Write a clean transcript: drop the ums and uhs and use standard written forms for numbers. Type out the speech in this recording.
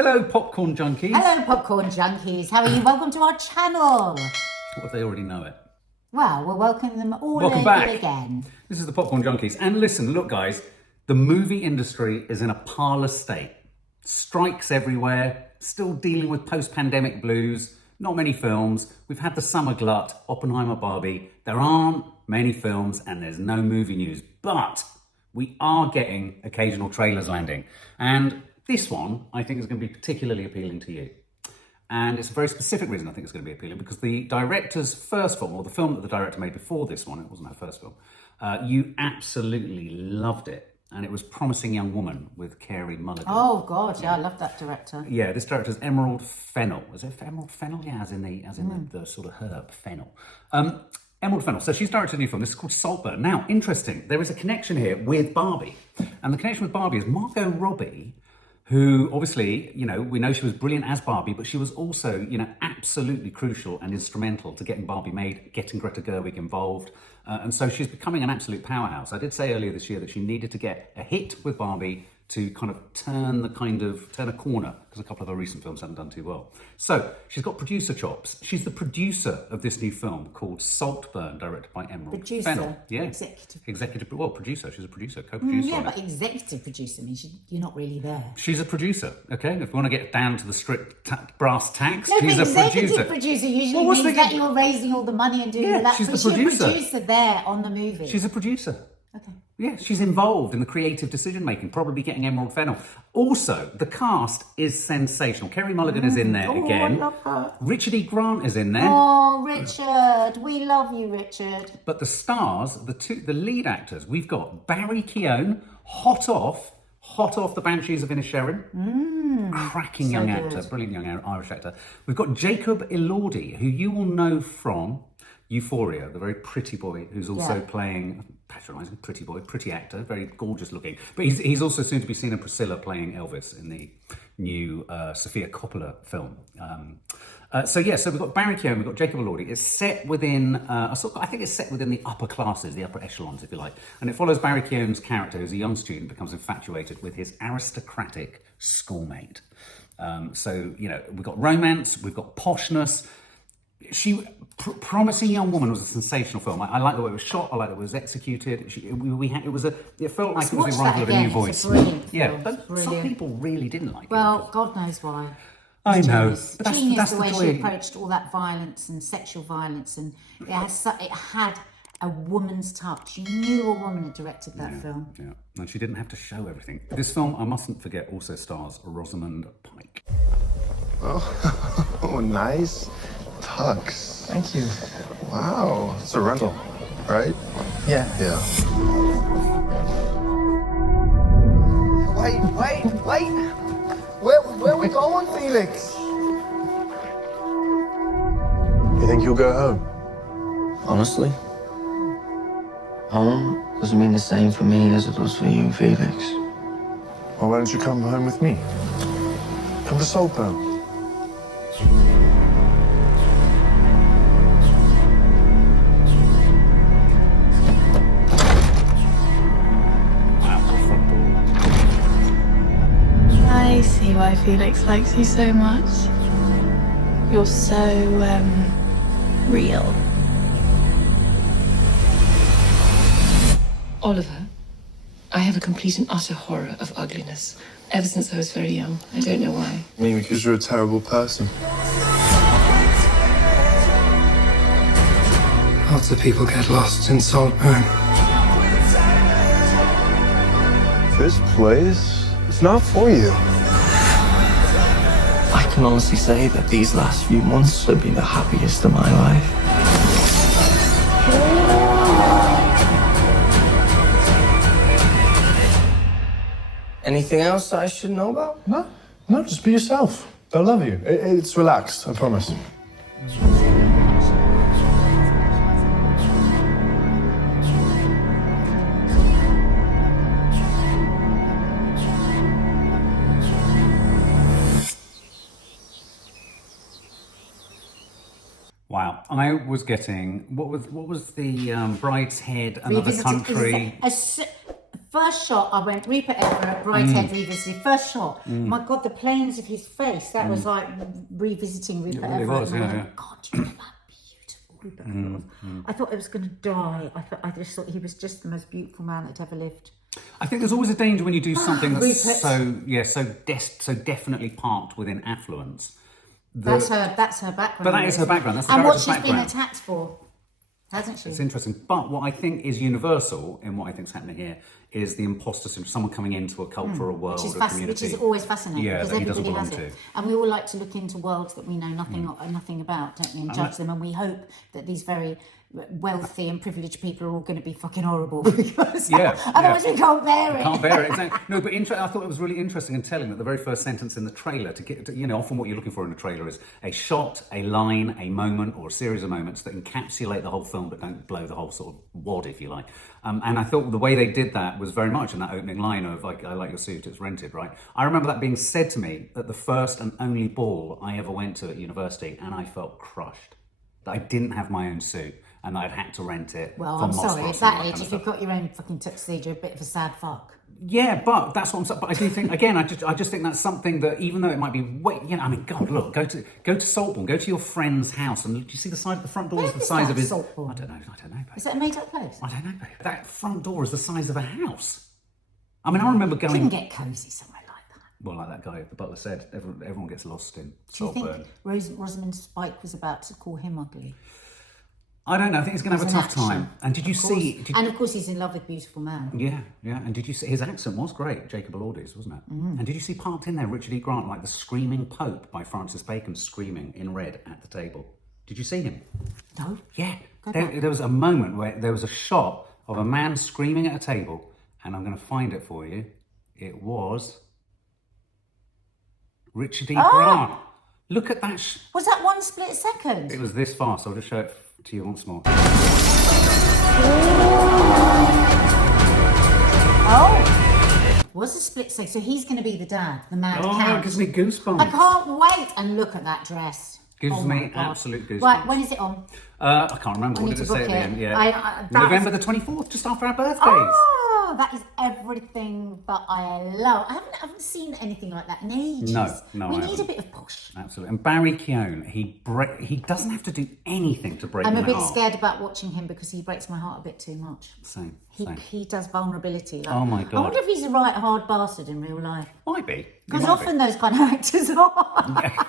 Hello, popcorn junkies. Hello, popcorn junkies. How are you? Welcome to our channel. What if they already know it? Well, we're welcoming them all Welcome over back again. This is the Popcorn Junkies. And listen, look, guys, the movie industry is in a parlous state. Strikes everywhere, still dealing with post-pandemic blues, not many films. We've had the summer glut, Oppenheimer, Barbie. There aren't many films and there's no movie news, but we are getting occasional trailers landing. And this one, I think, is going to be particularly appealing to you. And it's a very specific reason I think it's going to be appealing, because the director's first film, or the film that the director made before this one, it wasn't her first film, you absolutely loved it. And it was Promising Young Woman with Carey, Mulligan. Oh God, yeah, I love that director. Yeah, this director's Emerald Fennell. Was it Emerald Fennell? Yeah, as in the sort of herb fennel. Emerald Fennell. So she's directed a new film. This is called Saltburn. Now, interesting. There is a connection here with Barbie, and the connection with Barbie is Margot Robbie, who obviously, you know, we know she was brilliant as Barbie, but she was also, you know, absolutely crucial and instrumental to getting Barbie made, getting Greta Gerwig involved. And so she's becoming an absolute powerhouse. I did say earlier this year that she needed to get a hit with Barbie to kind of turn a corner, because a couple of her recent films haven't done too well. So she's got producer chops. She's the producer of this new film called Saltburn, directed by Emerald Fennell. Yeah. Executive, well, producer. She's a producer, co-producer. Yeah, but executive producer means you're not really there. She's a producer, okay? If we want to get down to the strict brass tacks, No, she's but a executive producer usually means that you're raising all the money and doing all that. She's but the producer. She's a producer there on the movie. She's a producer. Okay. Yeah, she's involved in the creative decision-making, probably getting Emerald Fennell. Also, the cast is sensational. Carey Mulligan is in there again. I love her. Richard E. Grant is in there. Oh, Richard. We love you, Richard. But the stars, the lead actors, we've got Barry Keoghan, hot off the Banshees of Inisherin. Cracking young actor, brilliant young Irish actor. We've got Jacob Elordi, who you will know from Euphoria, the very pretty boy who's also playing, patronising, pretty boy, pretty actor, very gorgeous looking. But he's also soon to be seen in Priscilla playing Elvis in the new Sofia Coppola film. So we've got Barry Keoghan, we've got Jacob Elordi. It's set within, I think it's set within the upper classes, the upper echelons, if you like. And it follows Barry Keoghan's character, who's a young student, becomes infatuated with his aristocratic schoolmate. So, you know, we've got romance, we've got poshness. Promising Young Woman was a sensational film. I like the way it was shot. I like the way it was executed. It felt like it was the arrival of a new voice. But some people really didn't like it. Well, God knows why. I know. But that's the way she approached all that violence and sexual violence, and it had a woman's touch. You knew a woman had directed that film. Yeah, and she didn't have to show everything. This film, I mustn't forget, also stars Rosamund Pike. Oh, nice. Tux. Thank you. Wow, it's a rental, right? Yeah. Wait! Where are we going, Felix? You think you'll go home? Honestly, home doesn't mean the same for me as it does for you, Felix. Well, why don't you come home with me? Come to Saltburn. I see why Felix likes you so much. You're so, real. Oliver, I have a complete and utter horror of ugliness. Ever since I was very young. I don't know why. Maybe because you're a terrible person. Lots of people get lost in Saltburn. This place, it's not for you. I can honestly say that these last few months have been the happiest of my life. Anything else I should know about? No, just be yourself. They'll love you. It's relaxed, I promise. Wow, I was getting what was the Bride's Head, Another Country. First shot, I went Rupert Everett, Brighthead revisited. First shot, my God, the planes of his face. That was like revisiting Rupert really Everett. was, And I yeah, went, God, do you know how beautiful Rupert Everett was? I thought I was going to die. I just thought he was just the most beautiful man that ever lived. I think there's always a danger when you do something that's Rupert. so definitely parked within affluence. That's her background. But that is her background. That's the and what character's she's background. been attacked for, hasn't she? It's interesting. But what I think is universal in what I think is happening here is the imposter syndrome, someone coming into a culture, a world, a community. Which is always fascinating, Yeah, because that he doesn't everybody belong has it. to. And we all like to look into worlds that we know nothing about, don't we, and judge them. And we hope that these very wealthy and privileged people are all going to be fucking horrible, because otherwise we can't bear it. Can't bear it, exactly. No, but I thought it was really interesting and telling that the very first sentence in the trailer, often what you're looking for in a trailer is a shot, a line, a moment, or a series of moments that encapsulate the whole film but don't blow the whole sort of wad, if you like. And I thought the way they did that was very much in that opening line of, like, I like your suit, it's rented, right? I remember that being said to me at the first and only ball I ever went to at university, and I felt crushed that I didn't have my own suit and I'd had to rent it. Well, for I'm Moss sorry, Cross at that and all age, kind of if stuff. you've got your own fucking tuxedo, you're a bit of a sad fuck. Yeah, but that's what I'm saying. But I do think, again, I just think that's something that, even though it might be, God, look, go to Saltburn, go to your friend's house, and do you see the side of the front door is the size of his? Saltburn? I don't know, babe. Is that a made-up place? I don't know, babe. That front door is the size of a house. I mean, I remember going. Couldn't get cosy somewhere like that. Well, like that guy, the butler said, everyone gets lost in Do you Saltburn. think Rosamund Pike was about to call him ugly? I don't know. I think he's going to have a tough time. And did you see? And of course, he's in love with a beautiful man. Yeah. And did you see his accent was great, Jacob Elordi's, wasn't it? And did you see parked in there Richard E. Grant, like the Screaming Pope by Francis Bacon, screaming in red at the table? Did you see him? No. Yeah. There was a moment where there was a shot of a man screaming at a table, and I'm going to find it for you. It was Richard E. Grant. Look at that. Was that one split second? It was this fast. I'll just show it to you once more. Oh! Was a split second. So he's going to be the dad, the mad Oh, count. it gives me goosebumps. I can't wait. And look at that dress. Gives my me God. absolute goosebumps. Right, when is it on? I can't remember. I What need did it to say at book the it. end? Yeah. November the 24th, just after our birthdays. Oh, that is everything that I love. I haven't seen anything like that in ages. No, we I need haven't. a bit of push. Absolutely. And Barry Keoghan, he doesn't have to do anything to break I'm my a bit heart. scared about watching him because he breaks my heart a bit too much. Same. He does vulnerability. Like, Oh my I God. wonder if he's a right hard bastard in real life. Might be. Because often those kind of actors are.